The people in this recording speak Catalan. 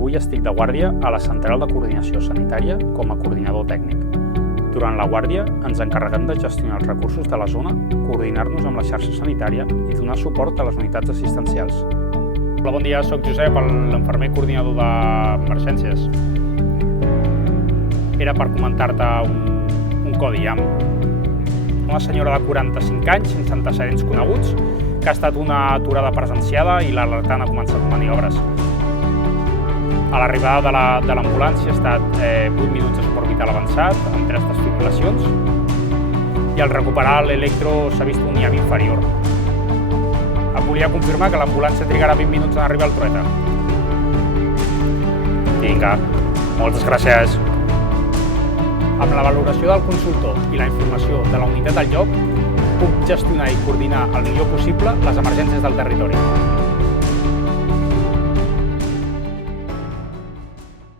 Avui estic de guàrdia a la Central de Coordinació Sanitària com a coordinador tècnic. Durant la guàrdia ens encarreguem de gestionar els recursos de la zona, coordinar-nos amb la xarxa sanitària i donar suport a les unitats assistencials. Hola, bon dia, soc Josep, l'enfermer coordinador d'emergències. Era per comentar-te un codi IAM. Una senyora de 45 anys, sense antecedents coneguts, que ha estat una aturada presenciada i l'alertant ha començat maniobres. A l'arribada de l'ambulància ha estat 8 minuts de suport vital avançat, amb 3 desfibrilacions, i al recuperar l'electro s'ha vist un IAM inferior. Em volia confirmar que l'ambulància trigarà 20 minuts en arribar al trueta. Vinga, moltes gràcies. Amb la valoració del consultor i la informació de la unitat al lloc, puc gestionar i coordinar el millor possible les emergències del territori.